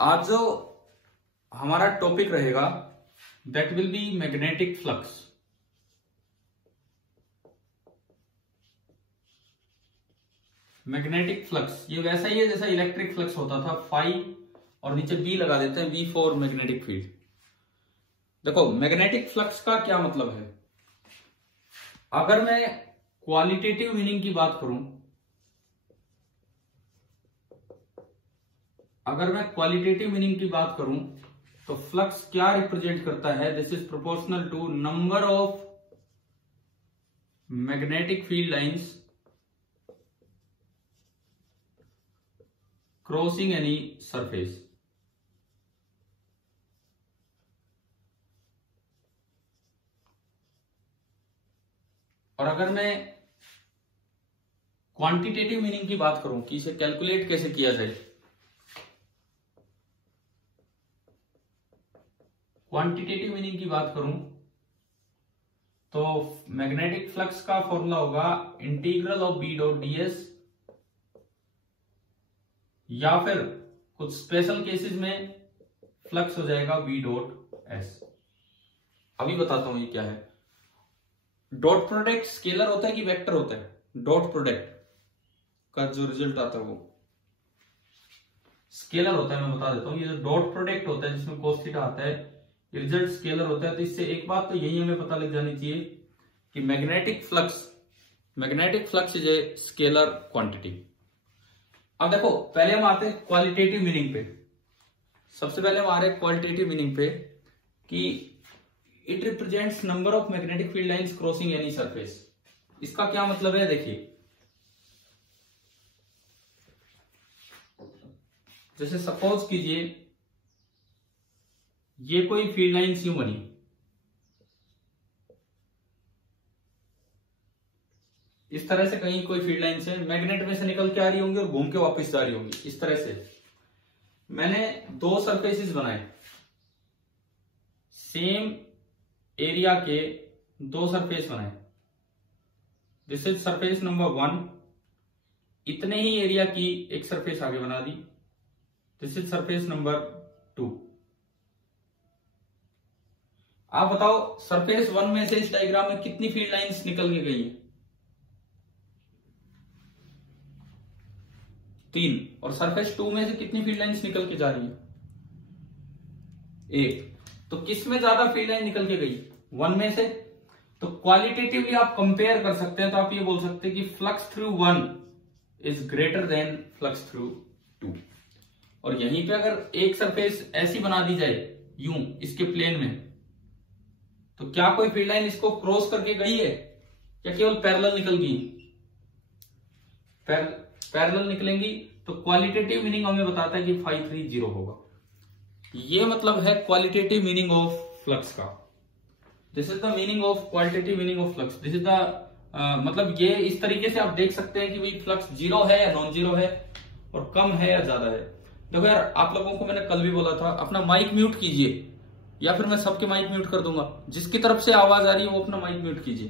आज जो हमारा टॉपिक रहेगा that will be magnetic flux. Magnetic flux ये वैसा ही है जैसा इलेक्ट्रिक फ्लक्स होता था, फाई और नीचे बी लगा देते हैं, वी फॉर मैग्नेटिक फील्ड। देखो मैग्नेटिक फ्लक्स का क्या मतलब है। अगर मैं क्वालिटेटिव मीनिंग की बात करूं, तो फ्लक्स क्या रिप्रेजेंट करता है? This is proportional to number of magnetic field lines crossing any surface. और अगर मैं क्वांटिटेटिव मीनिंग की बात करूं कि इसे कैलकुलेट कैसे किया जाए, क्वांटिटेटिव मीनिंग की बात करूं तो मैग्नेटिक फ्लक्स का फॉर्मूला होगा integral of B dot d s, या फिर कुछ स्पेशल केसेस में फ्लक्स हो जाएगा वी डॉट एस। अभी बताता हूं ये क्या है। डॉट प्रोडक्ट स्केलर होता है कि वेक्टर होता है? डॉट प्रोडक्ट का जो रिजल्ट आता है वो स्केलर होता है। मैं बता देता हूं, ये जो डॉट प्रोडक्ट होता है जिसमें cos थीटा आता है, ये रिजल्ट स्केलर होता है। तो इससे एक बात तो यही हमें पता लग जानी चाहिए कि magnetic flux is a scalar quantity. अब देखो पहले हम आते हैं क्वालिटेटिव मीनिंग पे। सबसे पहले हम आ रहे हैं क्वालिटेटिव मीनिंग पे कि it represents number of magnetic field lines crossing any surface. इसका क्या मतलब है? देखिए जैसे सपोज कीजिए ये कोई फील्ड लाइंस यूं बनी, इस तरह से कहीं कोई फील्ड लाइन से मैग्नेट में से निकल के आ रही होंगी और घूम के वापस जा रही होंगी। इस तरह से मैंने दो सरफेसेस बनाए, सेम एरिया के दो सरफेस बनाए। दिस इज सरफेस नंबर 1, इतने ही एरिया की एक सरफेस आगे बना दी। This is surface number 2। आप बताओ सरफेस 1 में से इस डायग्राम में कितनी फील्ड लाइंस निकल के गई है? 3। और सरफेस 2 में से कितनी फील्ड लाइंस निकल के जा रही है? 1। तो किस में ज्यादा फील्ड लाइन निकल के गई? 1 में से। तो क्वालिटेटिवली आप कंपेयर कर सकते हैं, तो आप ये बोल सकते हैं कि flux through 1 is greater than flux through 2। और यहीं पे अगर एक सरफेस ऐसी बना दी जाए यूं इसके प्लेन में, तो क्या कोई फील्ड लाइन इसको क्रॉस करके गई है या केवल पैरेलल निकल गई? पैरेलल निकलेंगी। तो क्वालिटेटिव मीनिंग हमें बताता है कि 530 होगा। ये मतलब है क्वालिटेटिव मीनिंग ऑफ फ्लक्स का। This is the meaning of qualitative meaning of flux. This is the मतलब ये इस तरीके से आप देख सकते हैं कि भाई फ्लक्स 0 है या नॉन जीरो है, और कम है या ज्यादा है। देखो यार, आप लोगों को मैंने कल भी बोला था अपना माइक म्यूट कीजिए, या फिर मैं सबके माइक म्यूट कर दूंगा। जिसकी तरफ से आवाज आ रही है वो अपना माइक म्यूट कीजिए।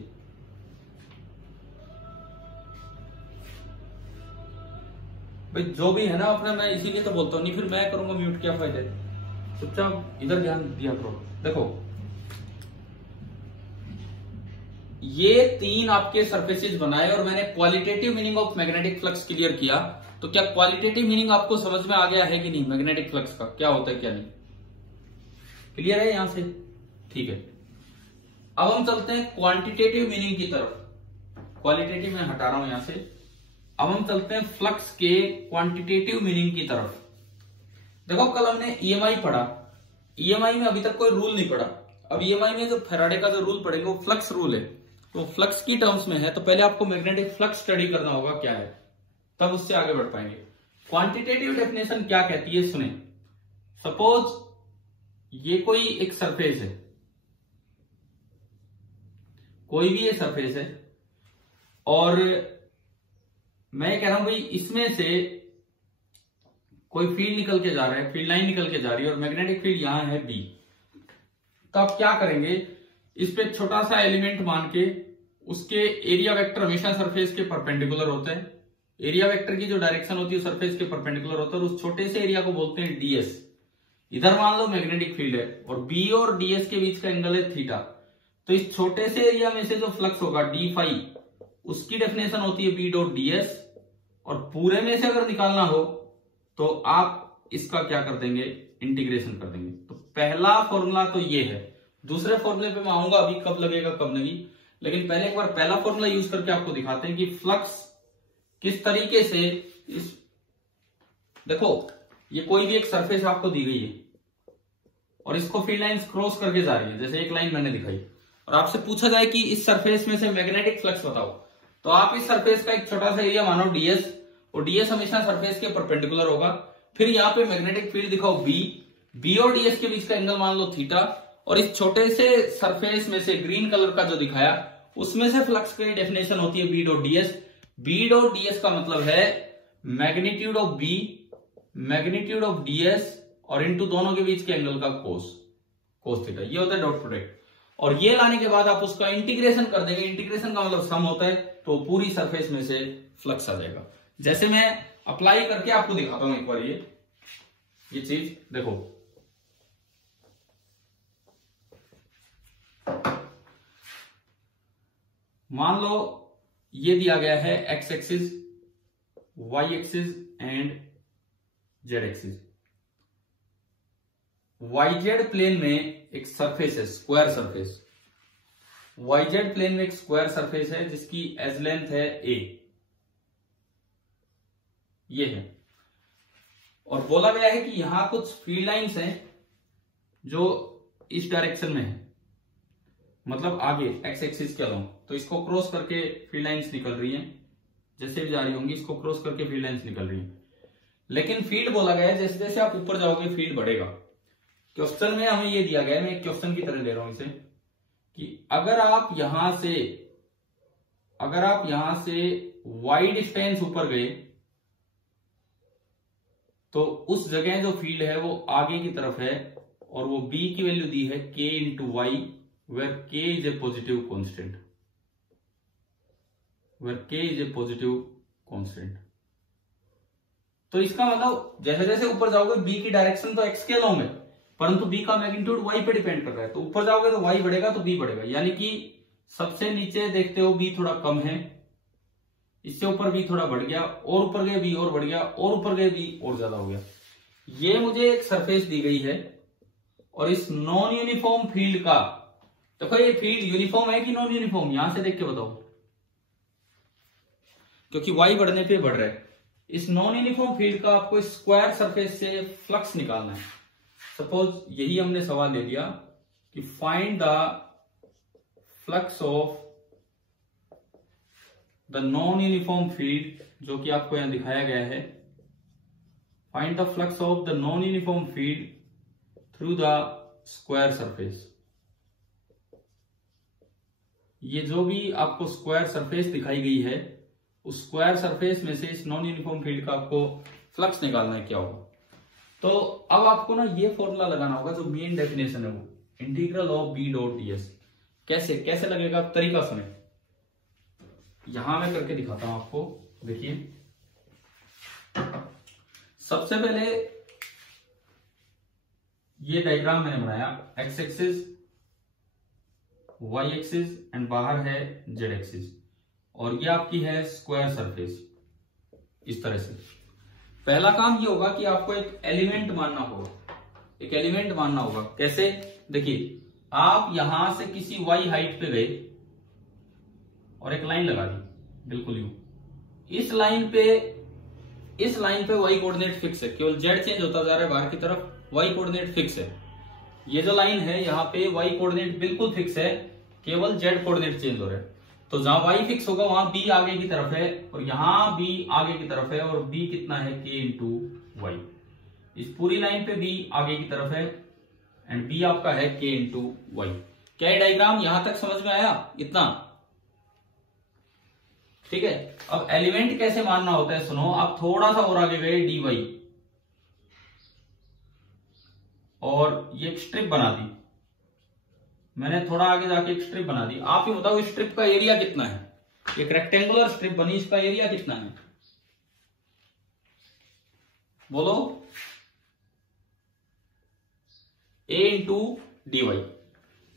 भाई जो भी है ना अपना, मैं इसीलिए तो बोलता हूँ, नहीं फिर मैं करूंगा म्यूट, क्या फायदा है। चुपचाप इधर ध्यान दिया करो। देखो ये 3 आपके सरफेसेस बनाए और मैंने qualitative meaning of magnetic flux clear किया। तो क्या क्वालिटेटिव मीनिंग आपको समझ में आ गया है कि नहीं? मैग्नेटिक फ्लक्स का क्या होता है क्या नहीं, क्लियर है यहां से? ठीक है। अब हम चलते हैं क्वांटिटेटिव मीनिंग की तरफ। क्वालिटेटिव मैं हटा रहा हूं यहां से। अब हम चलते हैं फ्लक्स के क्वांटिटेटिव मीनिंग की तरफ। देखो कल हमने ईएमआई पढ़ा, ईएमआई में अभी तक कोई रूल नहीं पढ़ा। अब ईएमआई में जो फैराडे का जो रूल पढ़ेगा वो फ्लक्स रूल है, तो फ्लक्स की टर्म्स में है। तो पहले आपको मैग्नेटिक फ्लक्स स्टडी करना होगा क्या है, तब उससे आगे बढ़ पाएंगे। क्वांटिटेटिव डेफिनेशन क्या कहती है सुने। सपोज ये कोई एक सरफेस है, कोई भी ये सरफेस है, और मैं कह रहा हूं भाई इसमें से कोई फील्ड निकल के जा रहा है, फील्ड लाइन निकल के जा रही है, और मैग्नेटिक फील्ड यहां है बी। तो आप क्या करेंगे, इस पे छोटा सा एलिमेंट मान के उसके एरिया वेक्टर हमेशा सरफेस के परपेंडिकुलर होता है। एरिया वेक्टर की जो डायरेक्शन होती है सरफेस के परपेंडिकुलर होता है, और उस छोटे से एरिया को बोलते हैं डीएस। इधर मान लो मैग्नेटिक फील्ड है और बी और डीएस के बीच का एंगल है थीटा, तो इस छोटे से एरिया में से जो फ्लक्स होगा डी फाई, उसकी डेफिनेशन होती है बी डॉट डीएस, और पूरे में से अगर निकालना हो तो आप इसका क्या कर देंगे, इंटीग्रेशन कर देंगे। तो पहला फॉर्मूला तो ये है। दूसरे फॉर्मूले पे मैं आऊंगा अभी, कब लगेगा कब नहीं, लेकिन पहले एक बार पहला फॉर्मूला यूज करके आपको दिखाते हैं कि फ्लक्स किस तरीके से इस, देखो ये कोई भी एक सरफेस आपको दी गई है और इसको फील्ड लाइंस क्रॉस करके जा रही है, जैसे एक लाइन मैंने दिखाई, और आपसे पूछा जाए कि इस सरफेस में से मैग्नेटिक फ्लक्स बताओ, तो आप इस सरफेस का एक छोटा सा एरिया मानो डीएस, और डीएस हमेशा सरफेस के परपेंडिकुलर होगा। फिर यहाँ पे मैग्नेटिक फील्ड दिखाओ बी और डीएस के बीच का एंगल मान लो थीटा, और इस छोटे से सरफेस में से ग्रीन कलर का जो दिखाया उसमें से फ्लक्स की डेफिनेशन होती है B dot ds. B dot ds का मतलब है magnitude of B, magnitude of ds और इनटू दोनों के बीच के एंगल का कोस थीटा, ये होता है डॉट प्रोडक्ट। और ये लाने के बाद आप उसका इंटीग्रेशन कर देंगे, इंटीग्रेशन का मतलब सम होता है, तो पूरी सरफेस में से फ्लक्स आ जाएगा। जैसे मैं अप्लाई करके आपको दिखाता हूं एक बार, ये चीज देखो, मान लो ये दिया गया है X axis, Y axis and Z axis. YZ plane में एक सरफेस है, स्क्वायर सरफेस। वाईजेड प्लेन में एक स्क्वायर सरफेस है जिसकी एज लेंथ है ए, ये है, और बोला गया है कि यहां कुछ फील्ड लाइंस हैं जो इस डायरेक्शन में है, मतलब आगे एक्स एक्सिस के अलोंग, तो इसको क्रॉस करके फील्ड लाइंस निकल रही हैं, जैसे भी जा रही होंगी इसको क्रॉस करके फील्ड लाइंस निकल रही हैं। लेकिन फील्ड बोला गया है जैसे जैसे आप ऊपर जाओगे फील्ड बढ़ेगा। क्वेश्चन में हमें ये दिया गया है, मैं एक क्वेश्चन की तरह ले रहा हूं इसे, कि अगर आप यहां से वाई डिस्टेंस ऊपर गए तो उस जगह जो फील्ड है वो आगे की तरफ है, और वो बी की वैल्यू दी है k into Y, where k is a positive constant, where k is a positive constant. तो इसका मतलब जैसे जैसे ऊपर जाओगे b की डायरेक्शन तो x के अलोंग है, परंतु b का मैग्नीट्यूड y पे डिपेंड कर रहा है, तो ऊपर जाओगे तो y बढ़ेगा तो b बढ़ेगा, यानी कि सबसे नीचे देखते हो b थोड़ा कम है, इससे ऊपर b थोड़ा बढ़ गया, और ऊपर गए b और बढ़ गया, और ऊपर गए b और ज्यादा हो गया। ये मुझे एक सरफेस दी गई है, और इस नॉन यूनिफॉर्म फील्ड का, देखो ये फील्ड यूनिफॉर्म है कि नॉन यूनिफॉर्म, यहां से देख के बताओ, क्योंकि y बढ़ने पे बढ़ रहा है। इस नॉन यूनिफॉर्म फील्ड का आपको स्क्वायर सरफेस से फ्लक्स निकालना है। सपोज यही हमने सवाल ले लिया कि find the flux of the non uniform field, जो कि आपको यहां दिखाया गया है, find the flux of the non uniform field through the square surface. ये जो भी आपको स्क्वायर सरफेस दिखाई गई है, उस स्क्वायर सरफेस में से इस नॉन यूनिफॉर्म फील्ड का आपको फ्लक्स निकालना है, क्या होगा। तो अब आपको ना ये फॉर्मूला लगाना होगा, जो मेन डेफिनेशन है वो integral of B dot ds. कैसे लगेगा, तरीका सुने, यहां मैं करके दिखाता हूं आपको। देखिए सबसे पहले ये डायग्राम मैंने बनाया, X axis, Y axis and बाहर है जेड एक्सिस, और ये आपकी है स्क्वायर सरफेस, इस तरह से। पहला काम ये होगा कि आपको एक एलिमेंट मानना होगा, कैसे, देखिए आप यहां से किसी वाई हाइट पे गए और एक लाइन लगा दी, बिल्कुल यूं, इस लाइन पे वाई कोऑर्डिनेट फिक्स है, केवल जेड चेंज होता जा रहा है बाहर की तरफ, वाई कोऑर्डिनेट फिक्स है। ये जो लाइन है यहाँ पे वाई कोऑर्डिनेट बिल्कुल फिक्स है, केवल जेड कोऑर्डिनेट चेंज हो रहा है। तो जहां वाई फिक्स होगा वहां बी आगे की तरफ है, और यहां बी आगे की तरफ है, और बी कितना है, के इंटू वाई। इस पूरी लाइन पे बी आगे की तरफ है एंड बी आपका है के इंटू वाई। क्या ये डायग्राम यहां तक समझ में आया, इतना ठीक है। अब एलिमेंट कैसे मानना होता है सुनो, आप थोड़ा सा और आगे गए डी वाई, और ये एक स्ट्रिप बना दी, मैंने थोड़ा आगे जाके एक स्ट्रिप बना दी। आप ही बताओ इस स्ट्रिप का एरिया कितना है, एक रेक्टेंगुलर स्ट्रिप बनी, इसका एरिया कितना है, बोलो। ए इंटू डी वाई।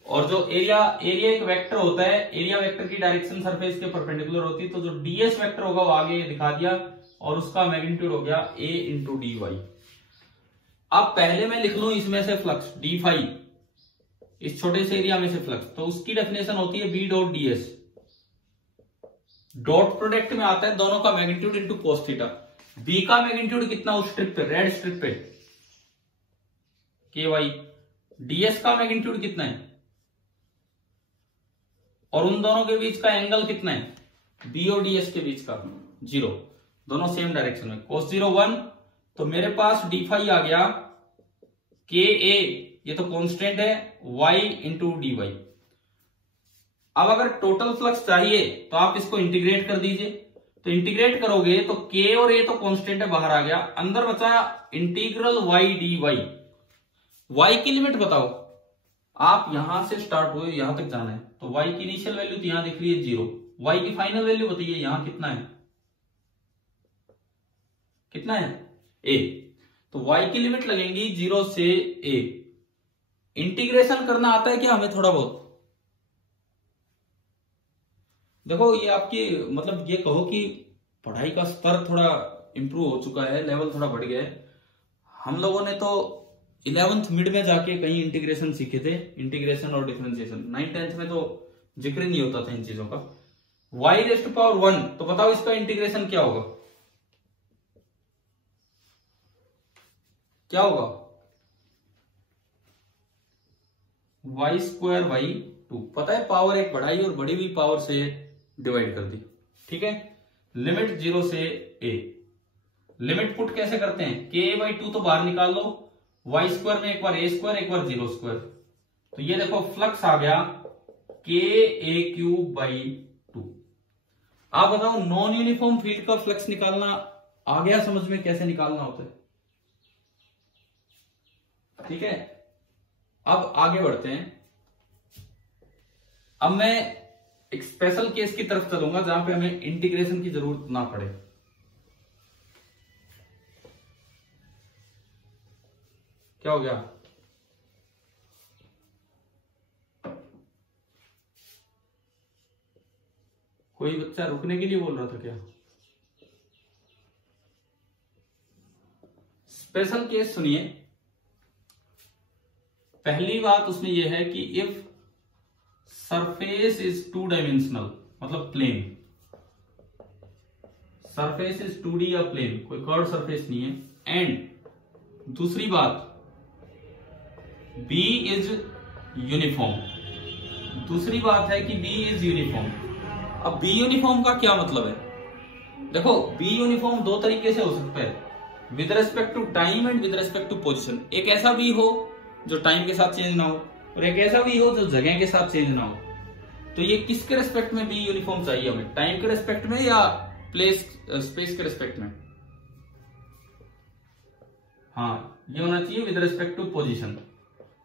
और जो एरिया एक वेक्टर होता है, एरिया वेक्टर की डायरेक्शन सरफेस के परपेंडिकुलर होती है, तो जो डीएस वेक्टर होगा वो आगे दिखा दिया और उसका मैग्नीट्यूड हो गया ए इंटू डी वाई। अब पहले मैं लिख लूं इसमें से फ्लक्स डी फाई, इस छोटे से एरिया में से फ्लक्स, तो उसकी डेफिनेशन होती है B dot d s. Dot product में आता है दोनों का magnitude into cos theta. B का मैग्नीट्यूड कितना उस स्ट्रिप पे, रेड स्ट्रिप पे, के वाई। डीएस का मैग्नीट्यूड कितना है और उन दोनों के बीच का एंगल कितना है, बी और डीएस के बीच का 0, दोनों सेम डायरेक्शन में, cos 0 1। तो मेरे पास डी फाई आ गया के ए, ये तो कांस्टेंट है, y इंटू डी वाई। अब अगर टोटल फ्लक्स चाहिए तो आप इसको इंटीग्रेट कर दीजिए, तो इंटीग्रेट करोगे तो k और a तो कांस्टेंट है, बाहर आ गया, अंदर बचा integral y d Y. y की लिमिट बताओ, आप यहां से स्टार्ट हुए यहां तक जाना है, तो y की इनिशियल वैल्यू तो यहां दिख रही है 0, y की फाइनल वैल्यू बताइए यहां कितना है, कितना है a, तो y की लिमिट लगेंगी 0 से a। इंटीग्रेशन करना आता है क्या हमें थोड़ा बहुत? देखो ये आपकी मतलब ये कहो कि पढ़ाई का स्तर थोड़ा इंप्रूव हो चुका है, लेवल थोड़ा बढ़ गया है। हम लोगों ने तो 11th मिड में जाके कहीं इंटीग्रेशन सीखे थे, इंटीग्रेशन और डिफरेंशिएशन। 9th 10th में तो जिक्र नहीं होता था इन चीजों का। y रेस्ट टू पावर 1, तो बताओ इसका इंटीग्रेशन क्या होगा, क्या होगा, y स्क्वायर बाई 2। पता है पावर एक बढ़ाई और बढ़ी हुई पावर से डिवाइड कर दी, ठीक है। लिमिट 0 से a, लिमिट पुट कैसे करते हैं, k/2 तो बाहर निकाल लो, y स्क्वायर में एक बार a स्क्वायर एक बार 0 स्क्वायर, तो ये देखो फ्लक्स आ गया ka3/2। आप बताओ नॉन यूनिफॉर्म फील्ड का फ्लक्स निकालना आ गया समझ में, कैसे निकालना होता है, ठीक है। अब आगे बढ़ते हैं। अब मैं एक स्पेशल केस की तरफ चलूंगा जहां पे हमें इंटीग्रेशन की जरूरत ना पड़े। क्या हो गया, कोई बच्चा रुकने के लिए बोल रहा था क्या? स्पेशल केस सुनिए। पहली बात उसमें यह है कि इफ सरफेस इज 2 डायमेंशनल, मतलब प्लेन, सरफेस इज 2D या प्लेन, कोई कर्व सरफेस नहीं है, एंड दूसरी बात B इज यूनिफॉर्म, दूसरी बात है कि B इज यूनिफॉर्म। अब B यूनिफॉर्म का क्या मतलब है, देखो B यूनिफॉर्म दो तरीके से हो सकता है, with respect to time and with respect to position. एक ऐसा B हो जो टाइम के साथ चेंज ना हो, और एक ऐसा भी हो जो जगह के साथ चेंज ना हो। तो ये किसके रेस्पेक्ट में भी यूनिफॉर्म चाहिए हमें, टाइम के रेस्पेक्ट में या प्लेस स्पेस के रेस्पेक्ट में? हाँ, ये होना चाहिए विद रेस्पेक्ट टू पोजीशन।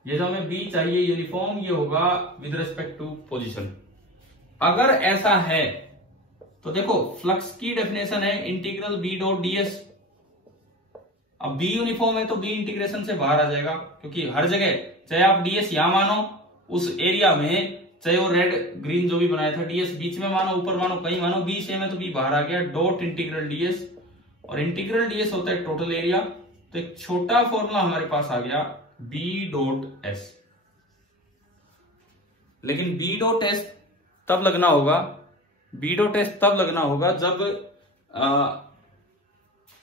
ये जो हमें बी चाहिए यूनिफॉर्म, ये होगा विद रेस्पेक्ट टू पोजीशन। अगर ऐसा है तो देखो फ्लक्स की डेफिनेशन है इंटीग्रल बी डॉट डीएस। अब बी यूनिफॉर्म है तो बी इंटीग्रेशन से बाहर आ जाएगा, क्योंकि हर जगह चाहे आप डीएस यहां मानो उस एरिया में, चाहे वो रेड ग्रीन जो भी बनाया था, डीएस बीच में मानो ऊपर मानो कहीं मानो, बी सेम है तो बी बाहर आ गया, डॉट इंटीग्रल डीएस। और इंटीग्रल डीएस होता है टोटल एरिया, तो एक छोटा फॉर्मूला हमारे पास आ गया बी डॉट एस। लेकिन बी डॉट एस तब लगना होगा, बी डॉट एस तब लगना होगा जब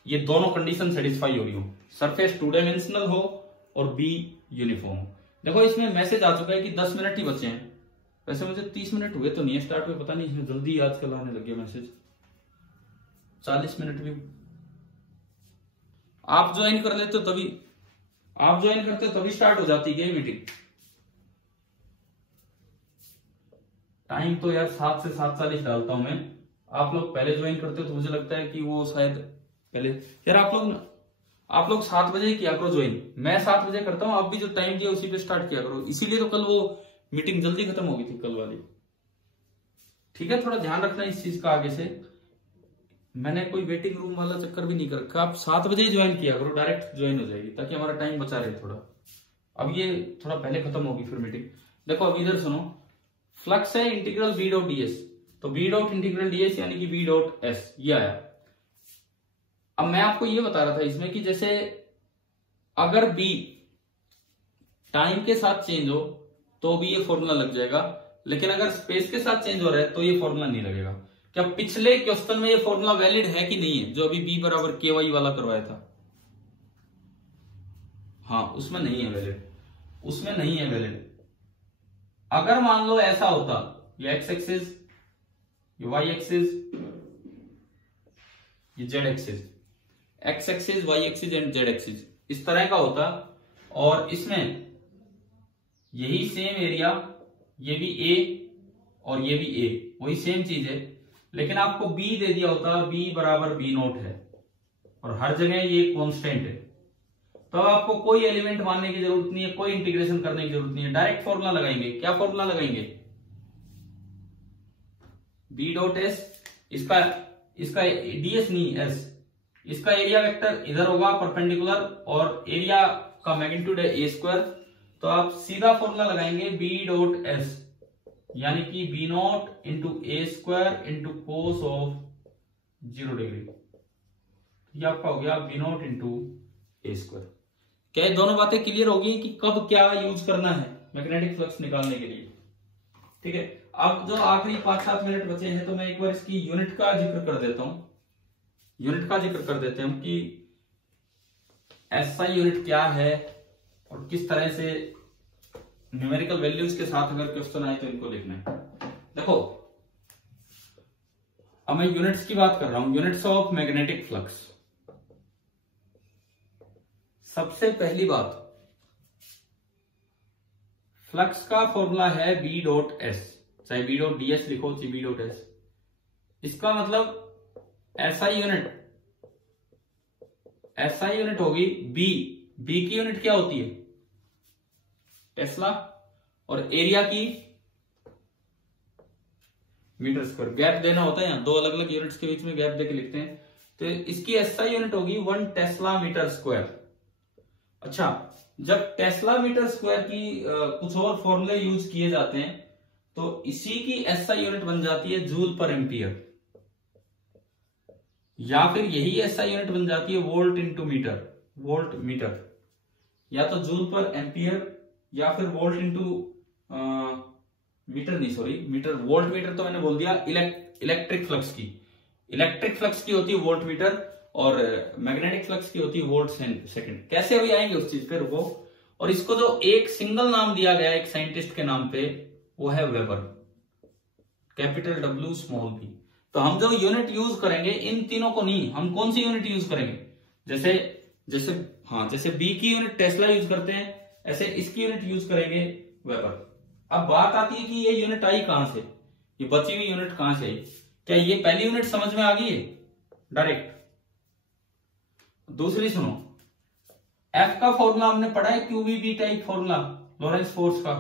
ये दोनों कंडीशन सेटिस्फाई हो रही हो, सरफेस 2 डायमेंशनल हो और बी यूनिफॉर्म। देखो इसमें मैसेज आ चुका है कि 10 मिनट ही बचे हैं, वैसे मुझे 30 मिनट हुए तो नहीं है स्टार्ट हुए, पता नहीं इसमें जल्दी आजकल आने लग गया मैसेज। 40 मिनट भी आप ज्वाइन कर लेते हो तभी, आप ज्वाइन करते हो तभी स्टार्ट हो जाती है मीटिंग। टाइम तो यार 7 से 7:40 डालता हूं मैं, आप लोग पहले ज्वाइन करते हो तो मुझे लगता है कि वो शायद पहले, यार आप लोग 7 बजे किया करो ज्वाइन, मैं 7 बजे करता हूं, आप भी जो टाइम दिया उसी पे स्टार्ट किया करो। इसीलिए तो कल वो मीटिंग जल्दी खत्म हो गई थी कल वाली, ठीक है। थोड़ा ध्यान रखना इस चीज का आगे से, मैंने कोई वेटिंग रूम वाला चक्कर भी नहीं कर रखा। आप 7 बजे ही ज्वाइन किया करो, डायरेक्ट ज्वाइन हो जाएगी ताकि हमारा टाइम बचा रहे थोड़ा, अब ये थोड़ा पहले खत्म होगी फिर मीटिंग। देखो अब इधर सुनो, फ्लक्स है इंटीग्रल बी डॉट डीएस, तो बी डॉट इंटीग्रल डीएस यानी कि बी डॉट एस, ये आया। अब मैं आपको ये बता रहा था इसमें कि जैसे अगर बी टाइम के साथ चेंज हो तो भी ये फॉर्मूला लग जाएगा, लेकिन अगर स्पेस के साथ चेंज हो रहा है तो ये फॉर्मूला नहीं लगेगा। क्या पिछले क्वेश्चन में ये फॉर्मूला वैलिड है कि नहीं है, जो अभी बी बराबर के वाई वाला करवाया था? हाँ, उसमें नहीं है वैलिड, उसमें नहीं है वैलिड। अगर मान लो ऐसा होता, ये एक्स एक्सिस, ये वाई एक्सिस, ये Z axis, X axis, Y axis and Z axis, इस तरह का होता, और इसमें यही सेम एरिया, ये भी ए और ये भी ए, वही सेम चीज है, लेकिन आपको बी दे दिया होता, बी बराबर बी नोट है और हर जगह ये कांस्टेंट है, तो अब आपको कोई एलिमेंट मानने की जरूरत नहीं है, कोई इंटीग्रेशन करने की जरूरत नहीं है, डायरेक्ट फॉर्मूला लगाएंगे। क्या फॉर्मूला लगाएंगे? बी डॉट एस, इसका डीएस नहीं एस, इसका एरिया वेक्टर इधर होगा परपेंडिकुलर और एरिया का मैग्नीट्यूड है ए स्क्वायर, तो आप सीधा फॉर्मूला लगाएंगे बी डॉट एस यानी कि B naught into a square into cos of 0 degree, ये आपका हो गया B naught into a square. क्या ये दोनों बातें क्लियर होगी कि कब क्या यूज करना है मैग्नेटिक फ्लक्स निकालने के लिए? ठीक है, अब जो आखिरी 5-7 मिनट बचे हैं तो मैं एक बार इसकी यूनिट का जिक्र कर देता हूं, यूनिट का जिक्र कर देते हैं कि एसआई यूनिट क्या है और किस तरह से न्यूमेरिकल वैल्यूज के साथ अगर क्वेश्चन आए तो इनको लिखना है। देखो अब मैं यूनिट्स की बात कर रहा हूं, यूनिट्स ऑफ मैग्नेटिक फ्लक्स। सबसे पहली बात, फ्लक्स का फॉर्मूला है बी डॉट एस, चाहे बी डॉट डीएस लिखो चाहे बी डॉट एस, इसका मतलब एसआई यूनिट होगी बी, बी की यूनिट क्या होती है? टेस्ला, और एरिया की मीटर स्क्वायर। गैप देना होता है, यहाँ दो अलग अलग यूनिट्स के बीच में गैप देके लिखते हैं, तो इसकी एसआई यूनिट होगी 1 टेस्ला मीटर स्क्वायर। अच्छा, जब टेस्ला मीटर स्क्वायर की कुछ और फॉर्मूले यूज किए जाते हैं तो इसी की एसआई यूनिट बन जाती है जूल पर एम्पियर, या फिर यही एसआई यूनिट बन जाती है volt into metre, volt metre, या तो जूल पर एम्पियर या फिर वोल्ट इंटू मीटर, नहीं सॉरी मीटर, वोल्ट मीटर तो मैंने बोल दिया इलेक्ट्रिक फ्लक्स की, इलेक्ट्रिक फ्लक्स की होती है वोल्ट मीटर और मैग्नेटिक फ्लक्स की होती है वोल्ट सेकंड। कैसे अभी आएंगे उस चीज पे, रुको। और इसको जो एक सिंगल नाम दिया गया एक साइंटिस्ट के नाम पे, वो है weber, capital W small B. तो हम जो यूनिट यूज करेंगे इन तीनों को नहीं, हम कौन सी यूनिट यूज करेंगे? जैसे बी की यूनिट टेस्ला यूज करते हैं, ऐसे इसकी यूनिट यूज करेंगे वेबर। अब बात आती है कि ये यूनिट आई कहां से, ये बची हुई यूनिट कहां से आई? क्या ये पहली यूनिट समझ में आ गई है डायरेक्ट? दूसरी सुनो, एफ का फॉर्मूला हमने पढ़ा है QBB type formula Lorentz force का,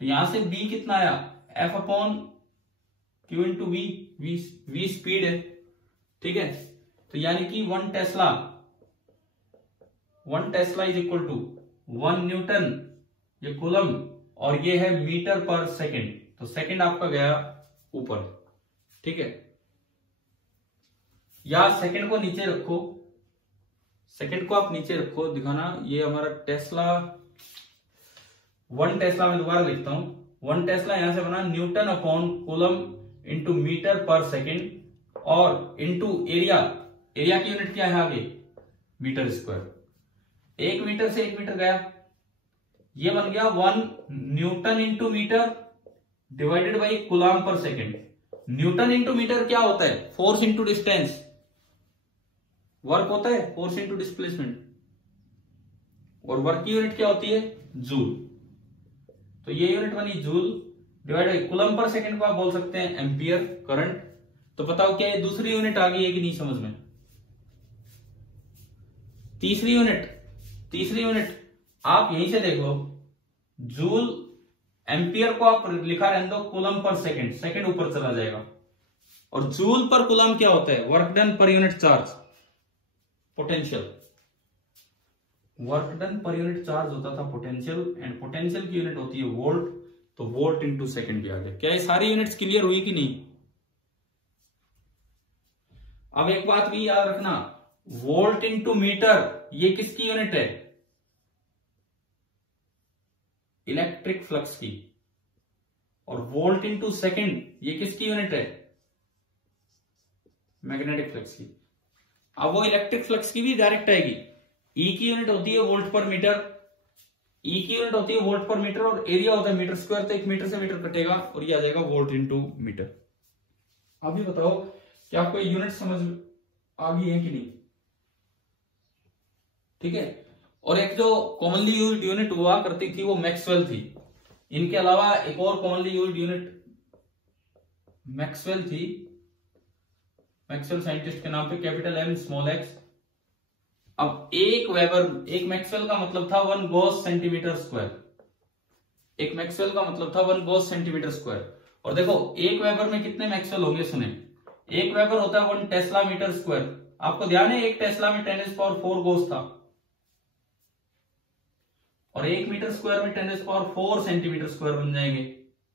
तो यहां से बी कितना आया? F upon Q into V, V speed है, ठीक है, तो यानी कि 1 tesla is equal to 1 newton, ये कूलम, और ये है मीटर पर सेकंड, तो सेकंड आपका गया ऊपर, ठीक है। या सेकंड को नीचे रखो, सेकंड को आप नीचे रखो, दिखाना ये हमारा टेस्ला, 1 टेस्ला मैं दोबारा लिखता हूं, 1 टेस्ला यहां से बना newton upon coulomb into metre पर सेकंड, और इंटू एरिया, एरिया की यूनिट क्या है आगे? Metre square. 1 मीटर से 1 मीटर गया, ये बन गया 1 newton into metre divided by coulomb per second. Newton into metre क्या होता है? फोर्स इंटू डिस्टेंस, वर्क होता है फोर्स इंटू डिस्प्लेसमेंट, और वर्क की यूनिट क्या होती है? जूल। तो ये यूनिट बनी joule divide by coulomb per second को आप बोल सकते हैं एम्पियर करंट। तो बताओ क्या ये दूसरी यूनिट आ गई है कि नहीं समझ में? तीसरी यूनिट आप यहीं से देख लो, जूल एम्पियर को आप लिखा रहने दो, कूलम पर सेकंड, सेकंड ऊपर चला जाएगा, और जूल पर कूलम क्या होता है? Work done per unit charge, potential. Work done per unit charge होता था पोटेंशियल, एंड पोटेंशियल की यूनिट होती है वोल्ट, तो वोल्ट इंटू सेकेंड भी आ गया। क्या ये सारी यूनिट्स क्लियर हुई कि नहीं? अब एक बात भी याद रखना, वोल्ट इंटू मीटर ये किसकी यूनिट है? इलेक्ट्रिक फ्लक्स की। और वोल्ट इंटू सेकेंड ये किसकी यूनिट है? मैग्नेटिक फ्लक्स की। अब वो इलेक्ट्रिक फ्लक्स की भी डायरेक्ट आएगी। ई की यूनिट होती है वोल्ट पर मीटर, ई की यूनिट होती है वोल्ट पर मीटर, और एरिया होता है मीटर स्क्वायर, तो 1 मीटर से मीटर कटेगा और ये आ जाएगा वोल्ट इंटू मीटर। अभी बताओ कि आपको यूनिट समझ आ गई है कि नहीं? ठीक है। और एक जो कॉमनली यूज्ड यूनिट हुआ करती थी वो मैक्सवेल थी। इनके अलावा एक और कॉमनली यूज्ड यूनिट मैक्सवेल थी, मैक्सवेल साइंटिस्ट के नाम पे, कैपिटल एम स्मॉल एक्स। अब एक वेबर, एक मैक्सवेल का मतलब था 1 गॉस सेंटीमीटर स्क्वायर। एक मैक्सवेल का मतलब था 1 गॉस सेंटीमीटर स्क्वायर। और देखो एक वेबर में कितने मैक्सवेल होंगे, सुने। एक वेबर होता है 1 टेस्ला मीटर स्क्वायर। आपको ध्यान है एक टेस्ला में 10⁴ गॉस था, और 1 मीटर स्क्वायर में 10⁴ सेंटीमीटर स्क्वायर बन जाएंगे,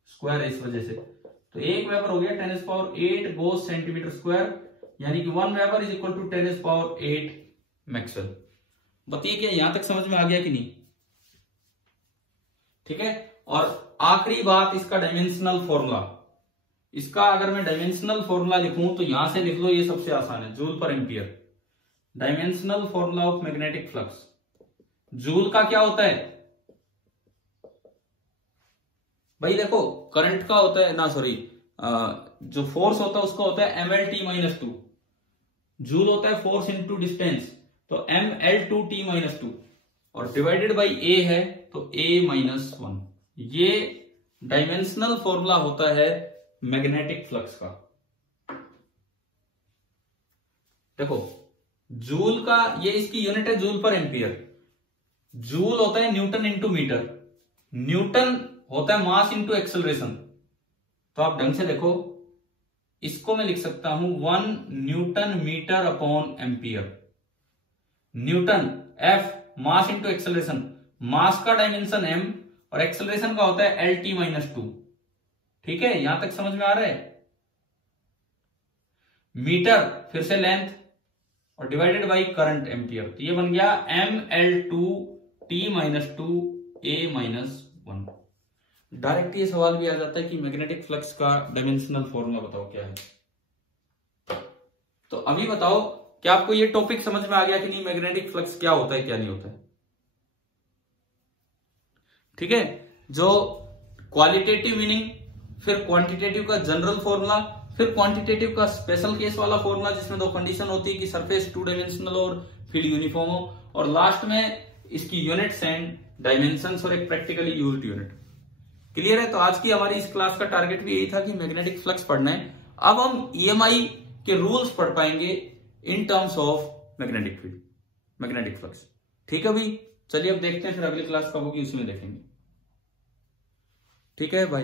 स्क्वायर है इस वजह से। तो एक वेबर हो गया 10⁸ गॉस सेंटीमीटर स्क्वायर, यानी कि 1 weber is equal to 10⁸ maxwell. बताइए क्या यहां तक समझ में आ गया कि नहीं? ठीक है। और आखिरी बात, इसका डायमेंशनल फॉर्मूला। इसका अगर मैं डायमेंशनल फॉर्मूला लिखूं तो यहां से लिख लो, ये सबसे आसान है, जूल पर ampere. Dimensional formula of magnetic flux. Joule का क्या होता है भाई? देखो करंट का होता है ना, सॉरी, जो फोर्स होता है उसका होता है mlt-2। जूल होता है फोर्स इंटू डिस्टेंस, तो ml2t-2, और डिवाइडेड बाई a है तो a-1। ये डायमेंशनल फॉर्मूला होता है मैग्नेटिक फ्लक्स का। देखो जूल का, ये इसकी यूनिट है जूल पर एम्पियर। जूल होता है न्यूटन इंटू मीटर, न्यूटन होता है मास इंटू एक्सेलरेशन। तो आप ढंग से देखो, इसको मैं लिख सकता हूं 1 newton metre upon ampere. Newton F, mass into acceleration, mass का डायमेंशन m और एक्सेलरेशन का होता है LT-2। ठीक है, यहां तक समझ में आ रहा है? मीटर फिर से लेंथ और डिवाइडेड बाई करंट एम्पियर, तो ये बन गया ml2t-2 a-1। डायरेक्ट ये सवाल भी आ जाता है कि मैग्नेटिक फ्लक्स का डायमेंशनल फॉर्मूला बताओ क्या है। तो अभी बताओ क्या आपको ये टॉपिक समझ में आ गया कि नहीं? मैग्नेटिक फ्लक्स क्या होता है क्या नहीं होता है? ठीक है। जो क्वालिटेटिव मीनिंग, फिर क्वांटिटेटिव का जनरल फॉर्मूला, फिर क्वांटिटेटिव का स्पेशल केस वाला फॉर्मूला जिसमें 2 कंडीशन होती है कि सरफेस 2 डायमेंशनल और फील्ड यूनिफॉर्म हो, और लास्ट में इसकी यूनिट्स एंड डायमेंशंस और एक प्रैक्टिकली यूज्ड यूनिट। क्लियर है? तो आज की हमारी इस क्लास का टारगेट भी यही था कि मैग्नेटिक फ्लक्स पढ़ना है। अब हम EMI के रूल्स पढ़ पाएंगे in terms of magnetic field, magnetic flux. ठीक है भाई, चलिए अब देखते हैं फिर अगली क्लास कब होगी, उसमें देखेंगे। ठीक है भाई।